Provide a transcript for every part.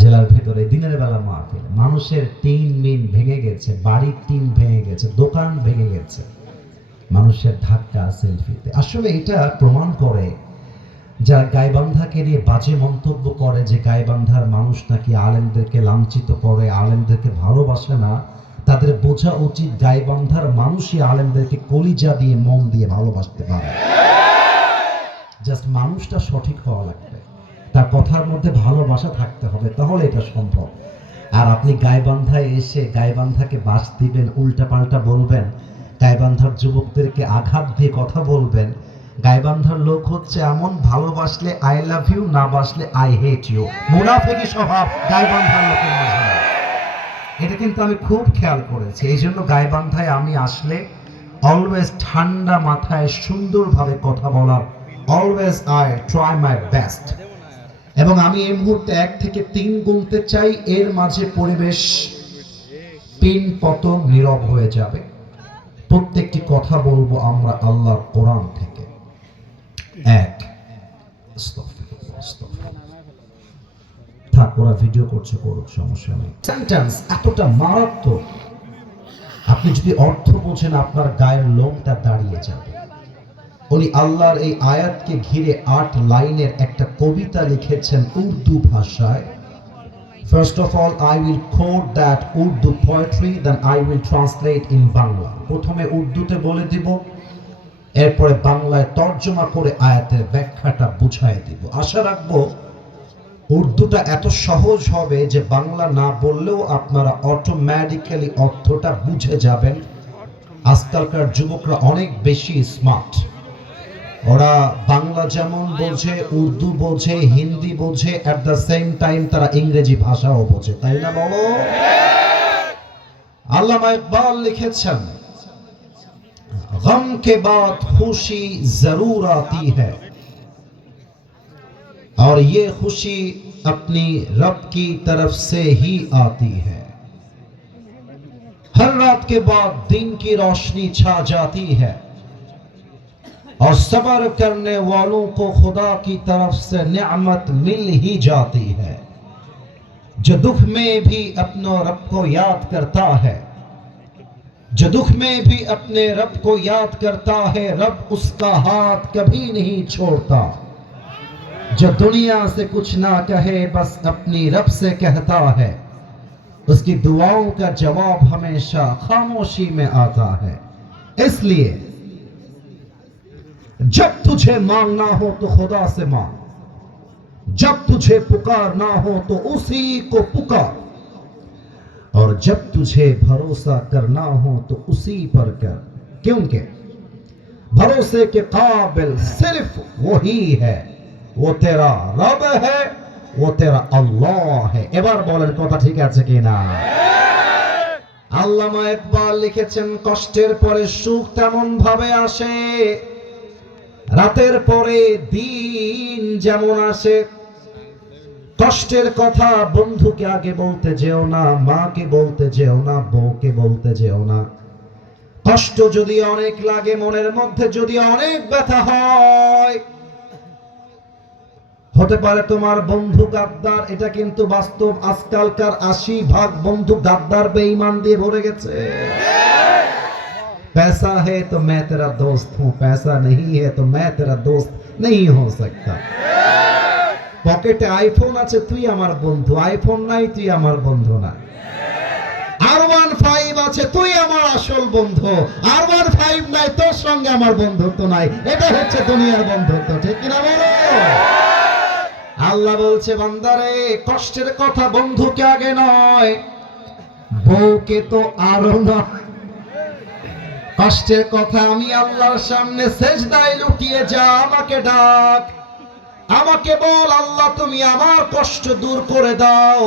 জেলার ভেতরে দিনের বেলা মাহফিল, মানুষের টিন মিন ভেঙে গেছে, বাড়ির টিন ভেঙে গেছে, দোকান ভেঙে গেছে মানুষের ধাক্কা সেলফিতে। আসলে এটা প্রমাণ করে যারা গাইবান্ধাকে নিয়ে বাজে মন্তব্য করে যে গাইবান্ধার মানুষ নাকি আলেমদেরকে লাঞ্ছিত করে, আলেমদেরকে ভালোবাসে না, তাদের বোঝা উচিত গাইবান্ধার মানুষই আলেমদেরকে কলিজা দিয়ে মন দিয়ে ভালোবাসতে পারে। জাস্ট মানুষটা সঠিক হওয়া লাগবে, তার কথার মধ্যে ভালোবাসা থাকতে হবে, তাহলে এটা সম্ভব। আর আপনি গাইবান্ধায় এসে গাইবান্ধাকে বাস দিবেন, উল্টা পাল্টা বলবেন, গাইবান্ধার যুবকদেরকে আঘাত দিয়ে কথা বলবেন। গাইবান্ধার লোক হচ্ছে এমন, ভালোবাসলে আই লাভ ইউ, না বাসলে আই হেট ইউ। মুনাফিকি স্বভাব গাইবান্ধার লোকের মাঝে। এটা কিন্তু আমি খুব খেয়াল করেছি। এই জন্য গাইবান্ধায় আমি আসলে অলওয়েজ ঠান্ডা মাথায় সুন্দরভাবে কথা বলার, always I try my best. এবং আমি এই মুহূর্তে 1 থেকে 3 গুনতে চাই, এর মাঝে পরিবেশ পিন পতন নীরব হয়ে যাবে। প্রত্যেকটি কথা বলবো আমরা আল্লাহর কোরআন থেকে। 1, থাক, ওরা ভিডিও করছে করুক, সমস্যা নেই। সেন্টেন্স এতটা মারাত্মক, আপনি যদি অর্থ বোঝেন আপনার গায়ের লোমটা দাঁড়িয়ে যাবে। উনি আল্লাহর এই আয়াতকে ঘিরে 8 লাইনের একটা কবিতা লিখেছেন উর্দু ভাষায়। First of all, I will quote that Urdu poetry, then I will translate in Bangla. প্রথমে উর্দুতে বলে দিব, এরপরে বাংলায় তর্জমা করে আয়াতের ব্যাখ্যাটা বুঝাই দিব। আশা রাখবো উর্দুটা এত সহজ হবে যে বাংলা না বললেও আপনারা অটোমেটিক্যালি অর্থটা বুঝে যাবেন। আজকালকার যুবকরা অনেক বেশি স্মার্ট, ওরা বাংলা যেমন বোঝে, উর্দু বোঝে, হিন্দি বোঝে, এট দ্য সেম টাইম তারা ইংরেজি ভাষাও বোঝে, তাই না বলো? আল্লামা ইকবাল লিখেছেন, গম কে বাদ খুশি জরুর আতি है और ये खुशी अपनी रब की तरफ से ही आती है। हर रात के बाद दिन की रोशनी छा जाती है और सब्र करने वालों को खुदा की तरफ से नेमत मिल ही जाती है। जो दुख में भी अपने रब को याद करता है, जो दुख में भी अपने रब को याद करता है, रब उसका हाथ कभी नहीं छोड़ता। जो दुनिया से कुछ ना कहे बस अपनी रब से कहता है, उसकी दुआओं का जवाब हमेशा खामोशी में आता है। इसलिए जब तुझे मांगना हो तो खुदा से मांग, जब तुझे पुकारना हो तो उसी को पुकार, और जब तुझे भरोसा करना हो तो उसी पर कर, क्योंकि भरोसे के काबिल सिर्फ वही है, वो तेरा रब है, वो तेरा अल्लाह है। এবার বলেন কথা ঠিক আছে কিনা? আল্লামা ইকবাল লিখেছেন, কষ্টের পরে সুখ তেমন ভাবে আসে, রাতের পরে দিন যেমন আসে। কষ্টের কথা বন্ধুকে আগে বলতে যেও না, মাকে বলতে যেও না, বউকে বলতে যেও না। কষ্ট যদি অনেক লাগে, মনের মধ্যে যদি অনেক ব্যথা হয়, হতে পারে তোমার বন্ধু গাদ্দার, এটা কিন্তু বাস্তব। আজকালকার 80% বন্ধু গাদ্দার বেঈমান দিয়ে ভরে গেছে। पैसा है तो मैं तेरा दोस्त हूं, पैसा नहीं है तो मैं तेरा दोस्त नहीं हो सकता। পকেটে আইফোন আছে, তুই আমার বন্ধু, আইফোন নাই তুই আমার বন্ধু না। R15 আছে, তুই আমার আসল বন্ধু, R15 নাই, তোর সঙ্গে আমার বন্ধুত্ব নাই। এটা হচ্ছে দুনিয়ার বন্ধুত্ব, ঠিক কিনা বলো? আল্লাহ বলছে, বান্দারে কষ্টের কথা বন্ধুকে আগে নয়, বউকে তো আরো নয়। কষ্টের কথা আমি আল্লাহর সামনে সেজদায় লুটিয়ে যা, আমাকে ডাক, আমাকে বল, আল্লাহ তুমি আমার কষ্ট দূর করে দাও।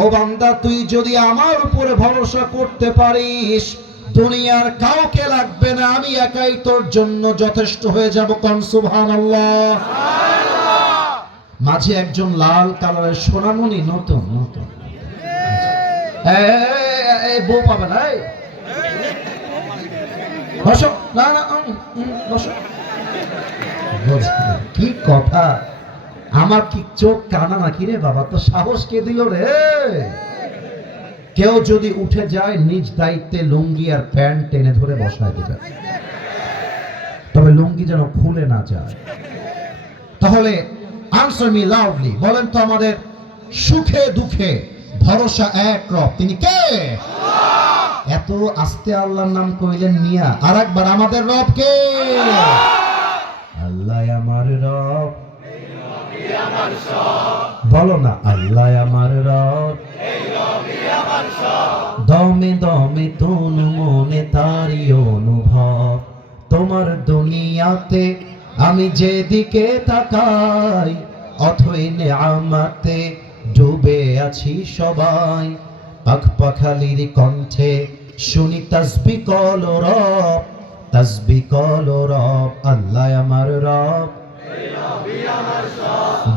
ও বান্দা, তুই যদি আমার উপরে ভরসা করতে পারিস, দুনিয়ার কাউকে লাগবে না, আমি একাই তোর জন্য যথেষ্ট হয়ে যাব। কোন সুবহানাল্লাহ। মাঝে একজন লাল কালারের সোনামণি, নতুন নতুন, বউ পাবে না, বসো না না বসো। কি কথা, আমার কি চোখ কানা নাকি রে বাবা? তো সাহস কে দিল রে? কেউ যদি উঠে যায় নিজ দায়িত্বে লুঙ্গি আর প্যান্ট টেনে ধরে বসায় দিবে, তবে লুঙ্গি যেন খুলে না যায়। তাহলে আনসার মি লাউডলি, বলেন তো আমাদের সুখে দুঃখে ভরসা এক রব, তিনি কে? এত আস্তে আল্লাহর নাম কইলেন মিয়া, আর একবার আমাদের রব কে? আল্লাহ আমার রব, বলো না আল্লাহ আমার রব, দমে দমে তন মনে তারি অনুভব। তোমার দুনিয়াতে আমি যেদিকে তাকাই, অথই নেয়ামতে ডুবে আছি সবাই। পাখ পাখালির কণ্ঠে শুনি তাসবিহ কল রব, তাসবিহ কল রব, আল্লাহ আমার রব,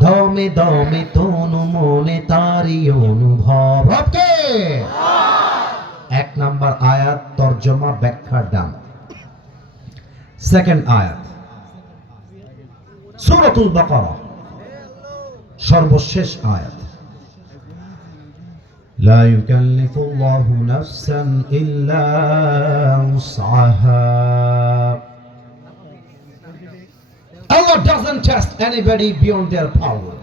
দমে দমে তনু মনে তারি অনুভব। রবকে এক নাম্বার আয়াত তরজমা ব্যাখ্যার দাম। সেকেন্ড আয়াত সূরাতুল বাকারা, সর্বশেষ আয়াত। লা ইউকাল্লিফুল্লাহু নাফসান ইল্লা উসআহা। Allah doesn't test anybody beyond their power.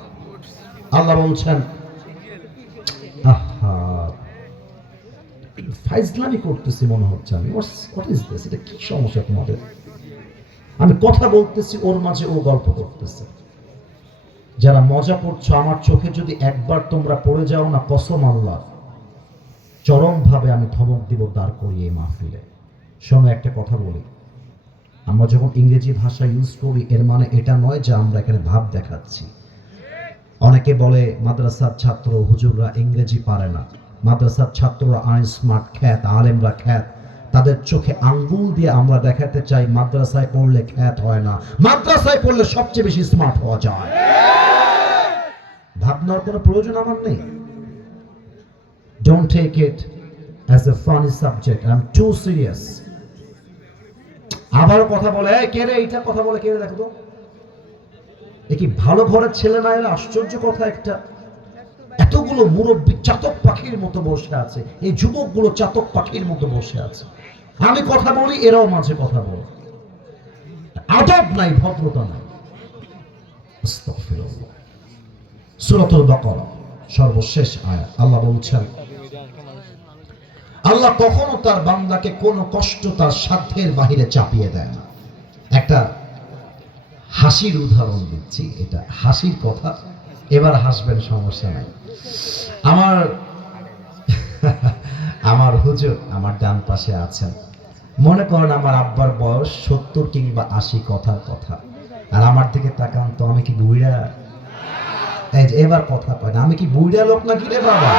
Allah বলছেন, আহা ফাইজলামি করতেছি মনে হচ্ছে আমি। What is this? এটা কি সমস্যা তোমাদের? আমি কথা বলতেছি, ওর মাঝে ও গল্প করতেছে। যারা মজা করছো, আমার চোখে যদি একবার তোমরা পড়ে যাও না, কসম আল্লাহ, চরম ভাবে আমি ধমক দিব দাঁড় করিয়ে এই মাহফিলে। শোনো, একটা কথা বলি, আমরা যখন ইংরেজি ভাষা ইউজ করি এর মানে এটা নয় যে আমরা এখানে ভাব দেখাচ্ছি। অনেকে বলে মাদ্রাসার ছাত্র হুজুররা ইংরেজি পারে না, মাদ্রাসার ছাত্ররা আনস্মার্ট খ্যাত, আলেমরা খ্যাত। তাদের চোখে আঙ্গুল দিয়ে আমরা দেখাতে চাই মাদ্রাসায় পড়লে খ্যাত হয় না, মাদ্রাসায় পড়লে সবচেয়ে বেশি স্মার্ট হওয়া যায়। ভাবনার কোনো প্রয়োজন আমার নেই। Don't take it as a funny subject. I'm too serious. আবার কথা বলে, এই কে রে, এইটা কথা বলে কে রে, দেখো তো এ কি ভালো ঘরের ছেলে না? এর আশ্চর্য কথা একটা। এতগুলো মুরব্বী চাতক পাখির মতো বসে আছে, এই যুবকগুলো চাতক পাখির মতো বসে আছে। আমি কথা বলি, এরাও মাঝে কথা বলে। আদব নাই, ভদ্রতা নাই। আস্তাগফিরুল্লাহ। সূরাতুল বাকারা, সর্বশেষ আয়াত। আল্লাহ বলছেন, আল্লাহ কখনো তার বান্দাকে কোনো কষ্ট তার সাধ্যের বাহিরে চাপিয়ে দেয় না। একটা হাসির উদাহরণ দিচ্ছি, এটা হাসির কথা, এবার হাসবেন, সমস্যা নাই। আমার হুজুর আমার ডান পাশে আছেন। মনে করেন আমার আব্বার বয়স 70 কিংবা 80, কথার কথা। আর আমার দিকে তাকান তো, আমি কি বুইড়া? এই যে এবার কথা কয় না, আমি কি বুইড়া লোক নাকি রে বাবা?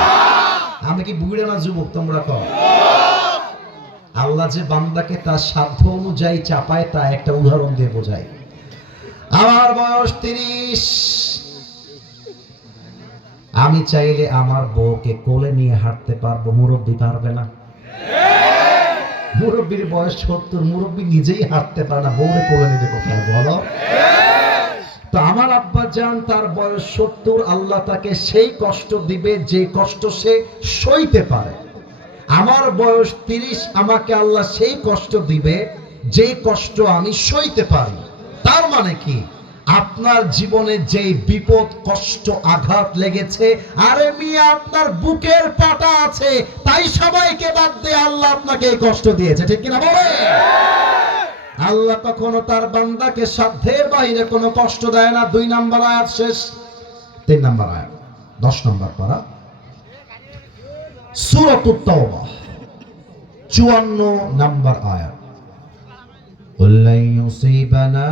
আমি কি বুইড়া না যুবক? তোমরা কও। আল্লাহ যে বান্দাকে তার সাধ্য অনুযায়ী চাপায়, তা একটা উদাহরণ দিয়ে বোঝায়। আমার বয়স 30, আমি চাইলে আমার বউকে কোলে নিয়ে হাঁটতে পারবো, মুরব্বী পারবে না। মুরব্বীর বয়স 70, মুরব্বী নিজেই হাঁটতে পারে না, বউরে কোলে নিতে কোথায় বলো? তো আমার আব্বা জান, তার বয়স 70, আল্লাহ তাকে সেই কষ্ট দিবে যে কষ্ট সে সইতে পারে। আমার বয়স 30, আমাকে আল্লাহ সেই কষ্ট দিবে যে কষ্ট আমি সইতে পারি। তার মানে কি? আপনার জীবনে যে বিপদ, কষ্ট, আঘাত লেগেছে, আরে মিয়া আপনার বুকের পাটা আছে, তাই সবাইকে বাদ দিয়ে আল্লাহ আপনাকে এই কষ্ট দিয়েছে, ঠিক কিনা বলে? আল্লাহ কখনো তার বান্দাকে সাধ্যের বাইরে কোনো কষ্ট দেয় না। 2 নাম্বার আয়াত শেষ। 3 নাম্বার আয়াত, 10 নাম্বার পারা, সূরাতুত তাওবা, 54 নাম্বার আয়াত। قل لن يصيبنا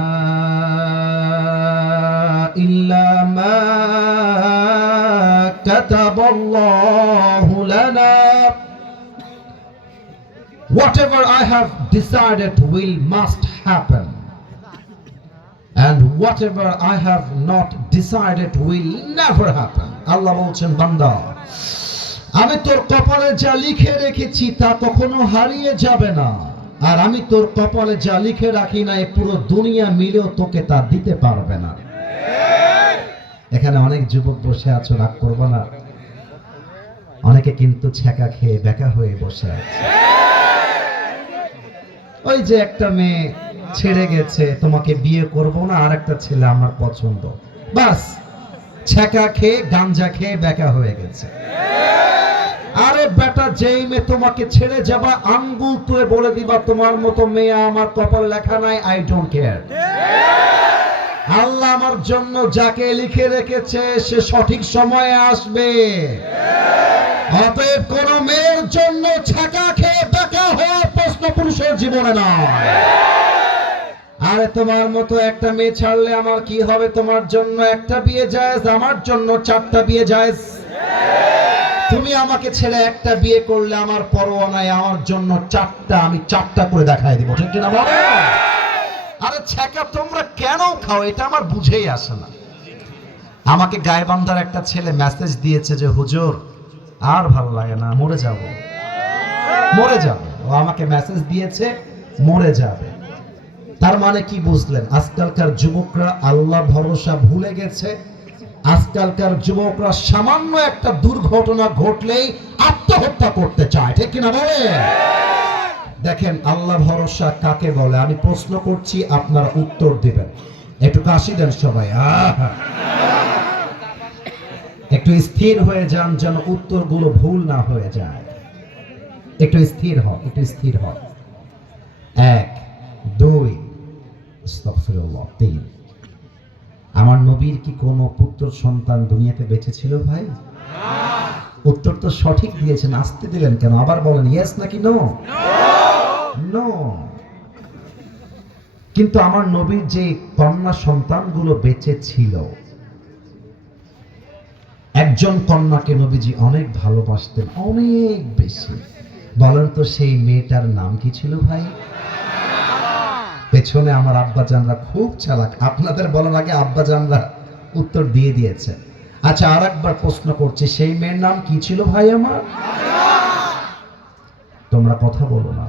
إلا ما كتب الله لنا. Whatever I have decided must happen, and whatever I have not decided will never happen. Allah বলছেন, বান্দা আমি তোর কপালে যা লিখে রেখেছি তা কখনো হারিয়ে যাবে না, আর আমি তোর কপালে যা লিখে রাখি না, এই পুরো দুনিয়া মিলেও তোকে তা দিতে পারবে না। এখানে অনেক যুবক বসে আছো, রাগ করবো না। অনেকে কিন্তু ছ্যাঁকা খেয়ে বেকা হয়ে বসে আছে। ওই যে একটা মেয়ে ছেড়ে গেছে, তোমাকে বিয়ে করব না, আর একটা ছেলে আমার পছন্দ, বাস ছ্যাঁকা খেয়ে গাঞ্জা খেয়ে বেকা হয়ে গেছে। আরে বেটা, যেই মেয়ে তোমাকে ছেড়ে যাবা, আঙ্গুল তুলে বলে দিবা তোমার মতো মেয়ে আমার কপালে লেখা নাই, আই ডোন্ট কেয়ার। আল্লাহ আমার জন্য যাকে লিখে রেখেছে সে সঠিক সময়ে আসবে। অতএব কোন মেয়ের জন্য ছ্যাঁকা খেয়ে বেকা হওয়ার প্রশ্ন পুরুষের জীবনে নয়। আরে তোমার মতো একটা মেয়ে ছাড়লে আমার কি হবে? তোমার জন্য একটা বিয়ে জায়েজ, আমার জন্য 4টা বিয়ে জায়েজ। তুমি আমাকে ছেড়ে একটা বিয়ে করলে আমার পরোয়া নাই, আমার জন্য 4টা, আমি 4টা করে দেখাই দিব, ঠিক কিনা বলো? আরে ছ্যাঁকা তোমরা কেন খাও এটা আমার বুঝেই আসে না। আমাকে গায়েবান্ধার একটা ছেলে মেসেজ দিয়েছে যে হুজুর আর ভালো লাগে না, মরে যাব, মরে যাব। ও আমাকে মেসেজ দিয়েছে মরে যাবে। তার মানে কি বুঝলেন? আজকালকার যুবকরা আল্লাহ ভরসা ভুলে গেছে। আজকালকার যুবকরা সামান্য একটা দুর্ঘটনা ঘটলেই আত্মহত্যা করতে চায়, ঠিক কিনা বলে? দেখেন আল্লাহ ভরসা কাকে বলে? আমি প্রশ্ন করছি, আপনারা উত্তর দিবেন। একটু কাশি দেন সবাই, একটু স্থির হয়ে যান যেন উত্তরগুলো ভুল না হয়ে যায়। একটু স্থির হও, একটু স্থির হও। 1, 2, আস্তাগফিরুল্লাহ, 3। আমার নবীর কি কোনো পুত্র সন্তান দুনিয়াতে বেঁচে ছিল ভাই? উত্তর তো সঠিক দিয়েছেন, আসতে দিলেন কেন? আবার বলেন ইয়েস নাকি নো? নো। কিন্তু আমার নবীর যে কন্যা সন্তানগুলো বেঁচে ছিল, একজন কন্যাকে নবীজি অনেক ভালোবাসতেন, অনেক বেশি। বলেন তো সেই মেয়েটার নাম কি ছিল ভাই? পেছনে আমার আব্বাজানরা খুব চালাক, আপনাদের বলার আগে আব্বাজানরা উত্তর দিয়ে দিয়েছে। আচ্ছা, আর একবার প্রশ্ন করছি, সেই মেয়ের নাম কি ছিল ভাই আমার? তোমরা কথা বলো না।